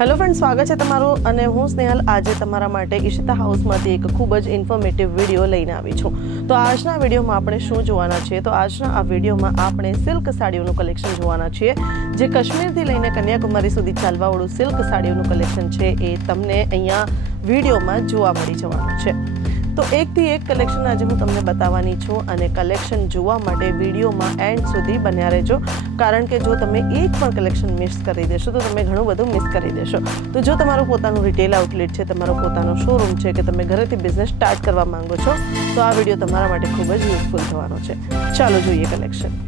Hello friend, સ્વાગત છે તમારું અને હું સ્નેહલ આજે તમારા માટે ઈશિતા હાઉસમાંથી એક ખૂબ જ ઇન્ફોર્મેટિવ વિડીયો લઈને આવી છું. તો આજના વિડીયોમાં આપણે શું જોવાના છીએ? તો આજના આ વિડીયોમાં આપણે સિલ્ક સાડીઓનું કલેક્શન જોવાના છીએ. જે કાશ્મીરથી લઈને કન્યાકુમારી સુધી ચાલવાવાળું સિલ્ક સાડીઓનું કલેક્શન છે એ તમને અહીંયા વિડીયોમાં જોવા મળી જવાનું છે. તો એકથી એક કલેક્શન આજે હું તમને બતાવવાની છું અને કલેક્શન જોવા માટે વિડીયોમાં એન્ડ સુધી બન્યા રહેજો, કારણ કે જો તમે એક પણ કલેક્શન મિસ કરી દેશો તો તમે ઘણું બધું મિસ કરી દેશો. તો જો તમારું પોતાનું રિટેલ આઉટલેટ છે, તમારો પોતાનો શોરૂમ છે કે તમે ઘરેથી બિઝનેસ સ્ટાર્ટ કરવા માંગો છો તો આ વિડીયો તમારા માટે ખૂબ જ યુઝફુલ થવાનો છે. ચાલો જોઈએ કલેક્શન.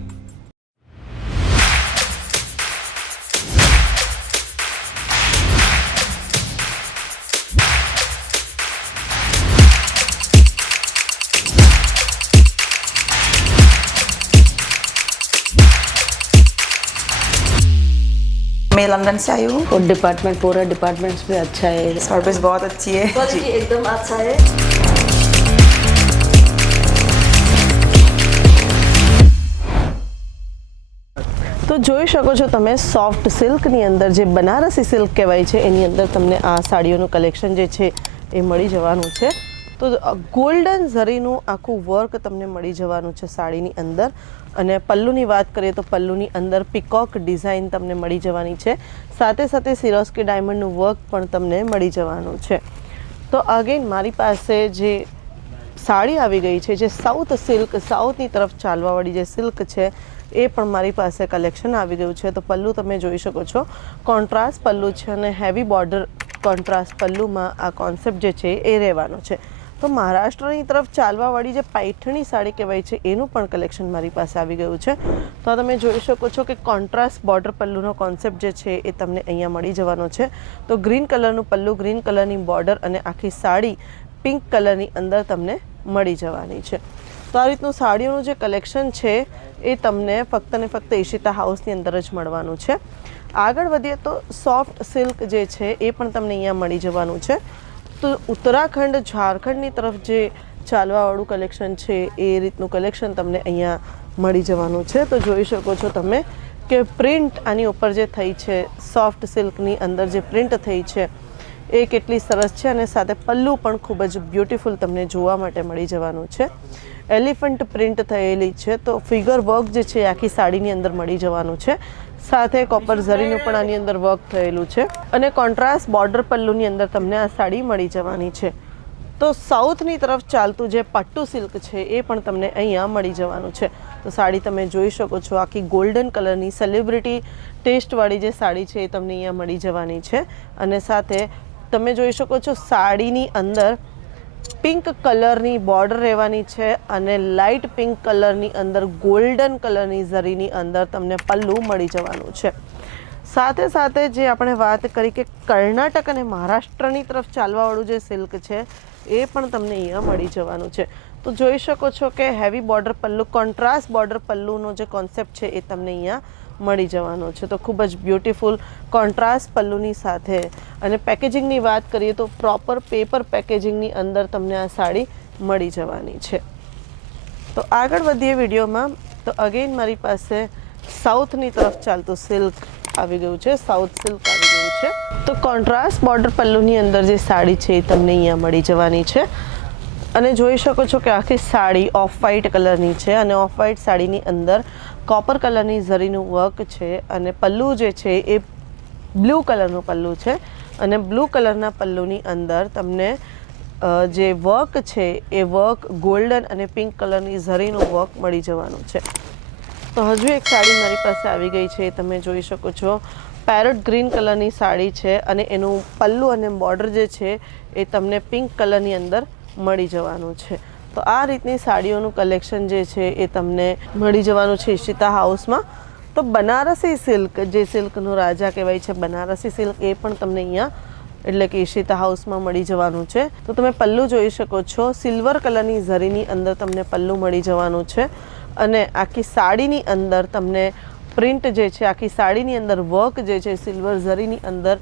मैं लंदन से आई हूँ और डिपार्टमेंट पूरा डिपार्टमेंट्स भी अच्छा है, सर्विस बहुत अच्छी है, क्वालिटी एकदम अच्छा है. તો જોઈ શકો છો તમે સોફ્ટ સિલ્કની અંદર જે બનારસી સિલ્ક કહેવાય છે એની અંદર તમને આ સાડીઓનું કલેક્શન જે છે એ મળી જવાનું છે. તો ગોલ્ડન ઝરીનું આખું વર્ક તમને મળી જવાનું છે સાડીની અંદર. અને પલ્લુની વાત કરીએ તો પલ્લુની અંદર પીકોક ડિઝાઇન તમને મળી જવાની છે, સાથે સાથે સિરોસ્કી ડાયમંડનું વર્ક પણ તમને મળી જવાનું છે. તો અગેન મારી પાસે જે સાડી આવી ગઈ છે જે સાઉથ સિલ્ક, સાઉથની તરફ ચાલવાવાળી જે સિલ્ક છે એ પણ મારી પાસે કલેક્શન આવી ગયું છે. તો પલ્લુ તમે જોઈ શકો છો, કોન્ટ્રાસ્ટ પલ્લુ છે અને હેવી બોર્ડર કોન્ટ્રાસ્ટ પલ્લુમાં આ કોન્સેપ્ટ જે છે એ રહેવાનો છે. તો મહારાષ્ટ્રની તરફ ચાલવાવાળી જે પૈઠણી સાડી કહેવાય છે એનું પણ કલેક્શન મારી પાસે આવી ગયું છે. તો આ તમે જોઈ શકો છો કે કોન્ટ્રાસ્ટ બોર્ડર પલ્લુનો કોન્સેપ્ટ જે છે એ તમને અહીંયા મળી જવાનો છે. તો ગ્રીન કલરનું પલ્લુ, ગ્રીન કલરની બોર્ડર અને આખી સાડી પિંક કલરની અંદર તમને મળી જવાની છે. તો આ રીતનું સાડીઓનું જે કલેક્શન છે એ તમને ફક્ત ને ફક્ત ઈશિતા હાઉસની અંદર જ મળવાનું છે. આગળ વધીએ તો સોફ્ટ સિલ્ક જે છે એ પણ તમને અહીંયા મળી જવાનું છે. તો ઉત્તરાખંડ, ઝારખંડની તરફ જે ચાલવાવાળું કલેક્શન છે એ રીતનું કલેક્શન તમને અહીંયા મળી જવાનું છે. તો જોઈ શકો છો તમે કે પ્રિન્ટ આની ઉપર જે થઈ છે, સોફ્ટ સિલ્કની અંદર જે પ્રિન્ટ થઈ છે એ કેટલી સરસ છે અને સાથે પલ્લુ પણ ખૂબ જ બ્યુટીફુલ તમને જોવા માટે મળી જવાનું છે. એલિફન્ટ પ્રિન્ટ થયેલી છે, તો ફિગર વર્ક જે છે આખી સાડીની અંદર મળી જવાનું છે. સાથે કોપર ઝરીનું પણ આની અંદર વર્ક થયેલું છે અને કોન્ટ્રાસ્ટ બોર્ડર પલ્લુની અંદર તમને આ સાડી મળી જવાની છે. તો સાઉથની તરફ ચાલતું જે પટ્ટુ સિલ્ક છે એ પણ તમને અહીંયા મળી જવાનું છે. તો સાડી તમે જોઈ શકો છો, આખી ગોલ્ડન કલરની સેલિબ્રિટી ટેસ્ટવાળી જે સાડી છે એ તમને અહીંયા મળી જવાની છે. અને સાથે તમે જોઈ શકો છો સાડીની અંદર પિંક કલરની બોર્ડર રહેવાની છે અને લાઇટ પિંક કલરની અંદર ગોલ્ડન કલરની ઝરીની અંદર તમને પલ્લુ મળી જવાનું છે. સાથે સાથે જે આપણે વાત કરી કે કર્ણાટક અને મહારાષ્ટ્રની તરફ ચાલવાવાળું જે સિલ્ક છે એ પણ તમને અહીંયા મળી જવાનું છે. તો જોઈ શકો છો કે હેવી બોર્ડર પલ્લુ, કોન્ટ્રાસ્ટ બોર્ડર પલ્લુનો જે કોન્સેપ્ટ છે એ તમને અહીંયા મળી જવાનો છે. તો ખૂબ જ બ્યુટીફુલ કોન્ટ્રાસ્ટ પલ્લુની સાથે અને પેકેજિંગની વાત કરીએ તો પ્રોપર પેપર પેકેજિંગની અંદર તમને આ સાડી મળી જવાની છે. તો આગળ વધીએ વિડીયોમાં. તો અગેન મારી પાસે સાઉથની તરફ ચાલતું સિલ્ક આવી ગયું છે, સાઉથ સિલ્ક આવી ગયું છે. તો કોન્ટ્રાસ્ટ બોર્ડર પલ્લુની અંદર જે સાડી છે એ તમને અહીંયા મળી જવાની છે. અને જોઈ શકો છો કે આખી સાડી ઓફ વ્હાઇટ કલરની છે અને ઓફ વ્હાઇટ સાડીની અંદર કોપર કલરની ઝરીનું વર્ક છે અને પલ્લુ જે છે એ બ્લુ કલરનું પલ્લુ છે અને બ્લુ કલરના પલ્લુની અંદર તમને જે વર્ક છે એ વર્ક ગોલ્ડન અને પિંક કલરની ઝરીનું વર્ક મળી જવાનું છે. તો હજુ એક સાડી મારી પાસે આવી ગઈ છે, તમે જોઈ શકો છો, પેરોટ ગ્રીન કલરની સાડી છે અને એનું પલ્લુ અને બોર્ડર જે છે એ તમને પિંક કલરની અંદર મળી જવાનું છે. તો આ રીતની સાડીઓનું કલેક્શન જે છે એ તમને મળી જવાનું છે ઈશિતા હાઉસમાં. તો બનારસી સિલ્ક, જે સિલ્કનો રાજા કહેવાય છે બનારસી સિલ્ક, એ પણ તમને અહીંયા એટલે કે ઈશિતા હાઉસમાં મળી જવાનું છે. તો તમે પલ્લુ જોઈ શકો છો, સિલ્વર કલરની ઝરીની અંદર તમને પલ્લુ મળી જવાનું છે અને આખી સાડીની અંદર તમને પ્રિન્ટ જે છે, આખી સાડીની અંદર વર્ક જે છે સિલ્વર ઝરીની અંદર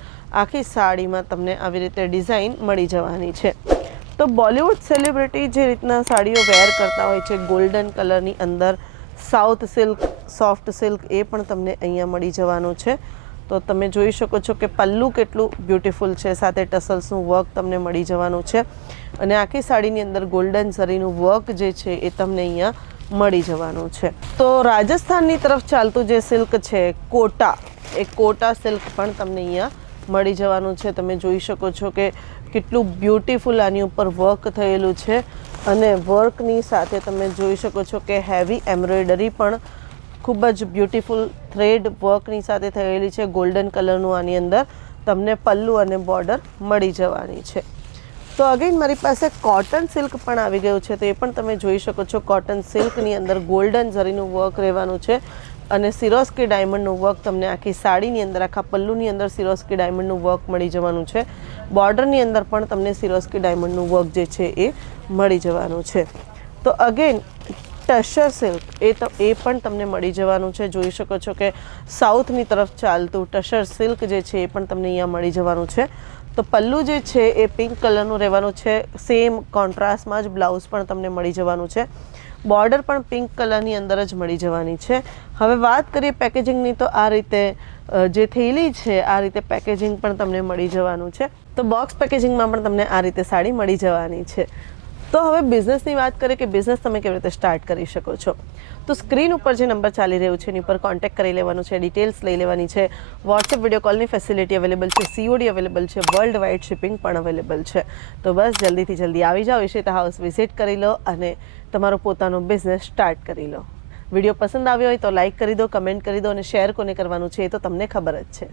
આખી સાડીમાં તમને આવી રીતે ડિઝાઇન મળી જવાની છે. તો બોલિવૂડ સેલિબ્રિટી જે રીતના સાડીઓ વેર કરતા હોય છે ગોલ્ડન કલરની અંદર સાઉથ સિલ્ક, સોફ્ટ સિલ્ક, એ પણ તમને અહીંયા મળી જવાનું છે. તો તમે જોઈ શકો છો કે પલ્લું કેટલું બ્યુટીફુલ છે, સાથે ટસલ્સનું વર્ક તમને મળી જવાનું છે અને આખી સાડીની અંદર ગોલ્ડન ઝરીનું વર્ક જે છે એ તમને અહીંયા મળી જવાનું છે. તો રાજસ્થાનની તરફ ચાલતું જે સિલ્ક છે કોટા, એ કોટા સિલ્ક પણ તમને અહીંયા મળી જવાનું છે. તમે જોઈ શકો છો કે કેટલું બ્યુટીફુલ આની ઉપર વર્ક થયેલું છે અને વર્કની સાથે તમે જોઈ શકો છો કે હેવી એમ્બ્રોઇડરી પણ ખૂબ જ બ્યુટીફુલ થ્રેડ વર્કની સાથે થયેલી છે. ગોલ્ડન કલરનું આની અંદર તમને પલ્લુ અને બોર્ડર મળી જવાની છે. તો અગેન મારી પાસે કોટન સિલ્ક પણ આવી ગયું છે, તો એ પણ તમે જોઈ શકો છો. કોટન સિલ્કની અંદર ગોલ્ડન ઝરીનું વર્ક રહેવાનું છે અને સિરોસ્કી ડાયમંડનું વર્ક તમને આખી સાડીની અંદર, આખા પલ્લુની અંદર સિરોસ્કી ડાયમંડનું વર્ક મળી જવાનું છે. બોર્ડરની અંદર પણ તમને સિરોસ્કી ડાયમંડનું વર્ક જે છે એ મળી જવાનું છે. તો અગેન ટસર સિલ્ક એ પણ તમને મળી જવાનું છે. જોઈ શકો છો કે સાઉથની તરફ ચાલતું ટસર સિલ્ક જે છે એ પણ તમને અહીંયા મળી જવાનું છે. તો પલ્લું જે છે એ પિંક કલરનું રહેવાનું છે, સેમ કોન્ટ્રાસ્ટમાં જ બ્લાઉઝ પણ તમને મળી જવાનું છે. બોર્ડર પણ પિંક કલરની અંદર જ મળી જવાની છે. હવે વાત કરીએ પેકેજિંગની, તો આ રીતે જે થેલી છે આ રીતે પેકેજિંગ પણ તમને મળી જવાનું છે. તો બોક્સ પેકેજિંગમાં પણ તમને આ રીતે સાડી મળી જવાની છે. તો હવે બિઝનેસની વાત કરીએ કે બિઝનેસ તમે કેવી રીતે સ્ટાર્ટ કરી શકો છો. તો સ્ક્રીન ઉપર જે નંબર ચાલી રહ્યું છે એની પર કોન્ટેક્ટ કરી લેવાનું છે, ડિટેલ્સ લઈ લેવાની છે. વોટ્સએપ વિડીયો કોલની ફેસિલિટી અવેલેબલ છે, COD અવેલેબલ છે, વર્લ્ડ વાઇડ શિપિંગ પણ અવેલેબલ છે. તો બસ જલ્દીથી જલ્દી આવી જાઓ, ઈશિતા હાઉસ વિઝિટ કરી લો અને તમારો પોતાનો બિઝનેસ સ્ટાર્ટ કરી લો. વિડીયો પસંદ આવ્યો હોય તો લાઇક કરી દો, કમેન્ટ કરી દો અને શેર કોને કરવાનું છે એ તો તમને ખબર જ છે.